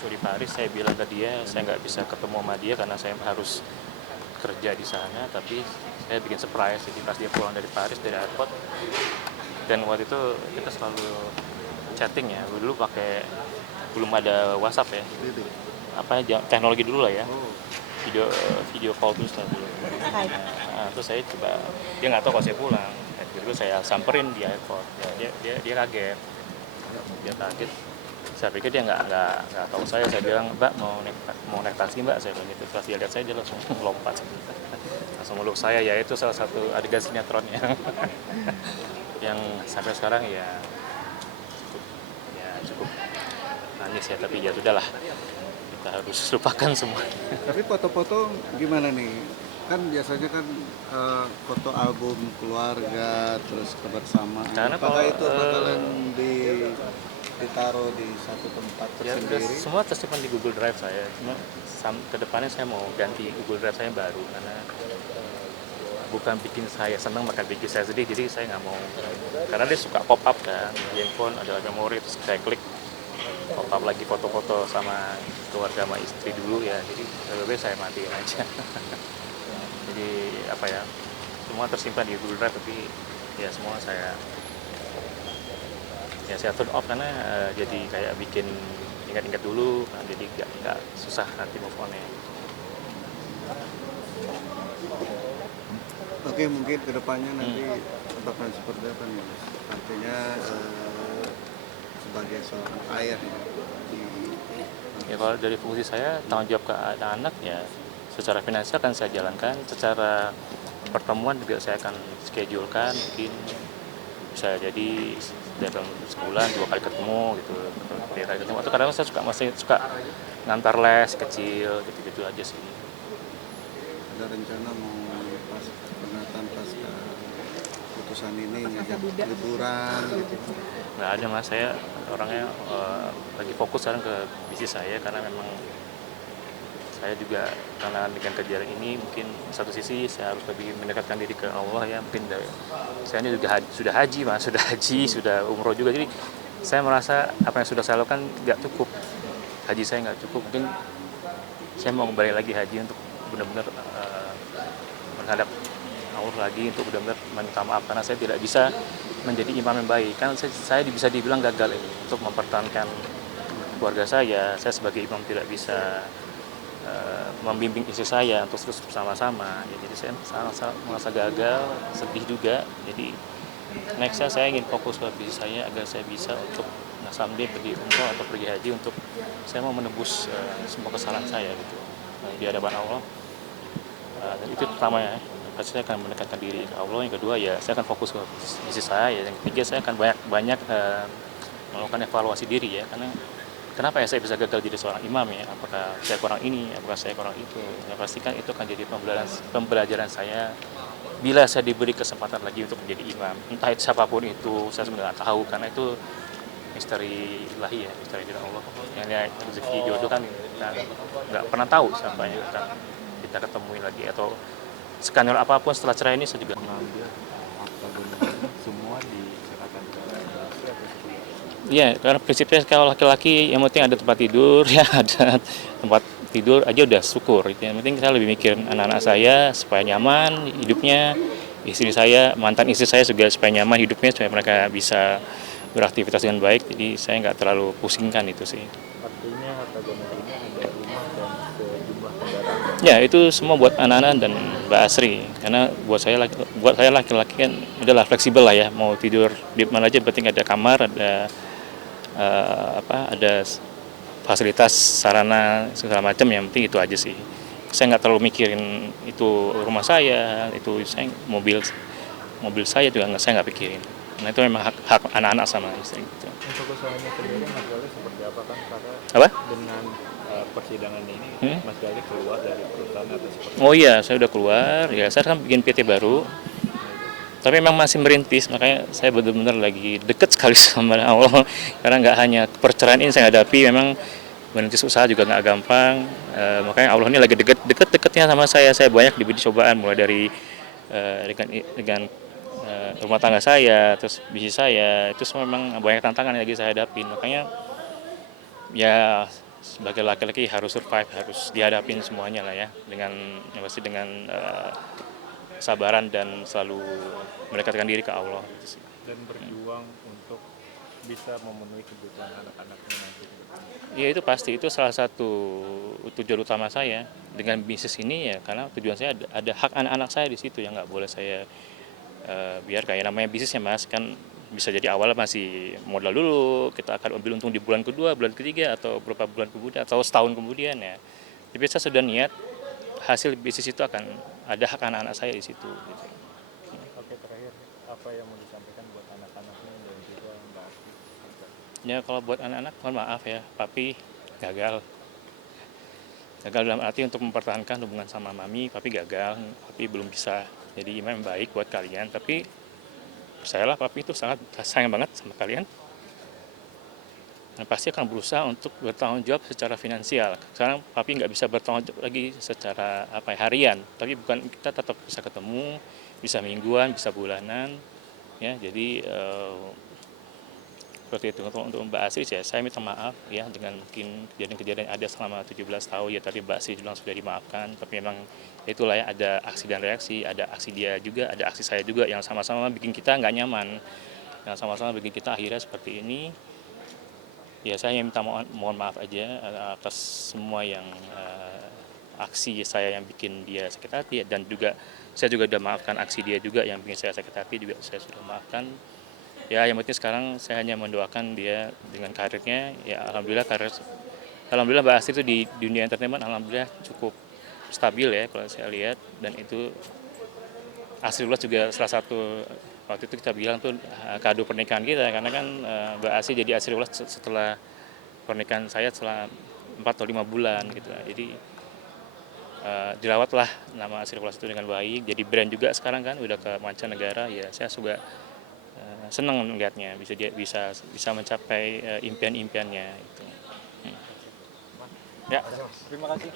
show di Paris, saya bilang ke dia saya nggak bisa ketemu sama dia karena saya harus kerja di sana, tapi saya bikin surprise. Jadi pas dia pulang dari Paris dari airport, dan waktu itu kita selalu chatting ya. Dulu pakai, belum ada WhatsApp ya, Gitu. apa teknologi dulu lah ya, Oh, video video call terus lah dulu. Skype. Nah, terus saya coba, dia nggak tahu kalau saya pulang. Terus saya samperin di airport, ya, dia kaget, saya pikir dia nggak tahu saya bilang, Mbak mau naik taksi Mbak, saya bilang gitu. Pas dia lihat saya, dia langsung lompat, langsung meluk saya. Ya itu salah satu adegan sinetron yang sampai sekarang ya cukup nangis ya, tapi ya sudahlah, kita harus lupakan semua. tapi foto-foto gimana nih? Kan biasanya kan foto album keluarga terus kebersamaan. Karena Apakah kalau itu bakalan ditaruh di satu tempat ya udah tersendiri? semua tersimpan di Google Drive saya. Cuma kedepannya saya mau ganti Google Drive saya baru, karena bukan bikin saya senang, bahkan bikin saya sedih. Jadi saya nggak mau, karena dia suka pop up kan di handphone, adalah memori, terus saya klik pop up lagi foto-foto sama keluarga sama istri dulu ya. Jadi lebih saya matiin aja. Jadi apa ya, semua tersimpan di Google Drive, tapi ya semua saya turn off karena jadi kayak bikin ingat-ingat dulu kan, jadi nggak susah nanti move on-nya. Oke, mungkin kedepannya nanti bakalan seperti apa nih, Mas? Artinya sebagai seorang ayah ya, Ya kalau dari fungsi saya, tanggung jawab ke anak-anak ya, secara finansial akan saya jalankan, secara pertemuan juga saya akan schedulekan, mungkin bisa jadi dalam sebulan 2 kali ketemu gitu, 3 kali ketemu. Atau kadang saya masih suka ngantar les kecil gitu-gitu aja sih. ada rencana mau pas pengangkatan pasca putusan ini ngajak liburan gitu. Nggak ada Mas, saya orangnya lagi fokus sekarang ke bisnis saya, karena memang saya juga karena dengan kegiatan ini mungkin satu sisi saya harus lebih mendekatkan diri ke Allah ya. Mungkin saya ini juga sudah haji Mas, sudah umroh juga. Jadi saya merasa apa yang sudah saya lakukan nggak cukup, haji saya nggak cukup. Mungkin saya mau kembali lagi haji untuk benar-benar menghadap Allah lagi, untuk benar-benar minta maaf karena saya tidak bisa menjadi imam yang baik. Kan saya bisa dibilang gagal ya, untuk mempertahankan keluarga saya sebagai imam tidak bisa membimbing istri saya untuk terus bersama-sama ya. Jadi saya sangat merasa gagal, sedih juga. Jadi nextnya saya ingin fokus ke bisnis saya agar saya bisa untuk someday pergi umroh atau pergi haji, untuk saya mau menebus semua kesalahan saya gitu di hadapan Allah. Dan itu pertamanya, pasti saya akan mendekatkan diri ke Allah. Yang kedua ya saya akan fokus ke bisnis saya. Yang ketiga saya akan banyak melakukan evaluasi diri ya, karena kenapa ya saya bisa gagal jadi seorang imam ya, apakah saya kurang ini, apakah saya kurang itu. Ya pastikan itu akan jadi pembelajaran saya bila saya diberi kesempatan lagi untuk menjadi imam, entah itu siapapun itu. Saya sebenarnya nggak tahu, karena itu misteri ilahi ya, misteri dari Allah. Yang rezeki jodoh kan kita nggak pernah tahu siapa yang akan kita ketemui lagi, atau skenario apapun setelah cerai ini saya juga mengambil harta benda semua diserahkan ke istri atau seperti apa? iya, karena prinsipnya kalau laki-laki yang penting ada tempat tidur ya, ada tempat tidur aja udah syukur gitu. Yang penting saya lebih mikirin anak-anak saya supaya nyaman hidupnya, istri saya, mantan istri saya juga supaya nyaman hidupnya, supaya mereka bisa beraktivitas dengan baik. Jadi saya nggak terlalu pusingkan itu sih. Artinya harta benda ini ada rumah dan sejumlah kendaraan. Ya itu semua buat anak-anak dan Mbak Asri, karena buat saya laki-laki kan udahlah fleksibel lah ya, mau tidur di mana aja penting ada kamar, ada ada fasilitas sarana segala macam, yang penting itu aja sih. Saya nggak terlalu mikirin itu rumah saya, itu saya mobil saya juga saya nggak pikirin. Nah itu memang hak anak-anak sama istri gitu. Untuk usahanya sendiri Mas Gali seperti apa kan, karena Apa? dengan persidangan ini Mas Gali keluar dari perusahaan atau seperti Oh iya, saya udah keluar. Ya saya kan bikin PT baru. Tapi memang masih merintis, makanya saya benar-benar lagi deket sekali sama Allah. Karena nggak hanya perceraian ini saya hadapi, memang merintis usaha juga nggak gampang. Makanya Allah ini lagi deket-deketnya sama saya. Saya banyak diberi cobaan, mulai dari dengan rumah tangga saya, terus bisnis saya, itu semua memang banyak tantangan yang lagi saya hadapin. Makanya ya sebagai laki-laki harus survive, harus dihadapin semuanya lah ya, dengan yang pasti dengan kesabaran dan selalu mendekatkan diri ke Allah gitu sih. Dan berjuang untuk bisa memenuhi kebutuhan anak-anaknya nanti ke depan. Ya itu pasti, itu salah satu tujuan utama saya dengan bisnis ini ya, karena tujuan saya ada hak anak-anak saya di situ yang nggak boleh saya biar kayak namanya bisnis ya Mas, kan bisa jadi awalnya masih modal dulu, kita akan ambil untung di bulan kedua, bulan ketiga, atau beberapa bulan kemudian, atau setahun kemudian ya. Tapi saya sudah niat hasil bisnis itu akan ada hak anak-anak saya di situ. Gitu. Oke, terakhir apa yang mau disampaikan buat anak-anaknya dan juga Mbak Asri? Ya kalau buat anak-anak, mohon maaf ya, papi gagal. Gagal dalam arti untuk mempertahankan hubungan sama mami, papi gagal, papi belum bisa. Jadi memang baik buat kalian, tapi percayalah papi itu sangat sayang banget sama kalian. Dan pasti akan berusaha untuk bertanggung jawab secara finansial. Sekarang papi nggak bisa bertanggung jawab lagi secara harian, tapi bukan, kita tetap bisa ketemu, bisa mingguan, bisa bulanan, ya. Jadi seperti itu. Untuk Mbak Asri ya, saya minta maaf ya dengan mungkin kejadian-kejadian yang ada selama 17 tahun ya, tadi Mbak Asri bilang sudah dimaafkan, tapi memang itulah ya, ada aksi dan reaksi, ada aksi dia juga, ada aksi saya juga yang sama-sama bikin kita nggak nyaman, yang sama-sama bikin kita akhirnya seperti ini. Ya saya minta mohon maaf aja atas semua yang aksi saya yang bikin dia sakit hati, dan juga saya juga sudah maafkan aksi dia juga yang bikin saya sakit hati, juga saya sudah maafkan. Ya yang penting sekarang saya hanya mendoakan dia dengan karirnya, ya alhamdulillah Mbak Asri itu di dunia entertainment alhamdulillah cukup stabil ya kalau saya lihat, dan itu Asri Ulas juga salah satu, waktu itu kita bilang tuh kado pernikahan kita, karena kan Mbak Asri jadi Asri Ulas setelah pernikahan saya setelah 4 atau 5 bulan gitu. Jadi dirawatlah nama Asri Ulas itu dengan baik, jadi brand juga sekarang kan udah ke mancanegara, ya saya juga senang melihatnya bisa mencapai impian-impiannya itu. Ya. Terima kasih.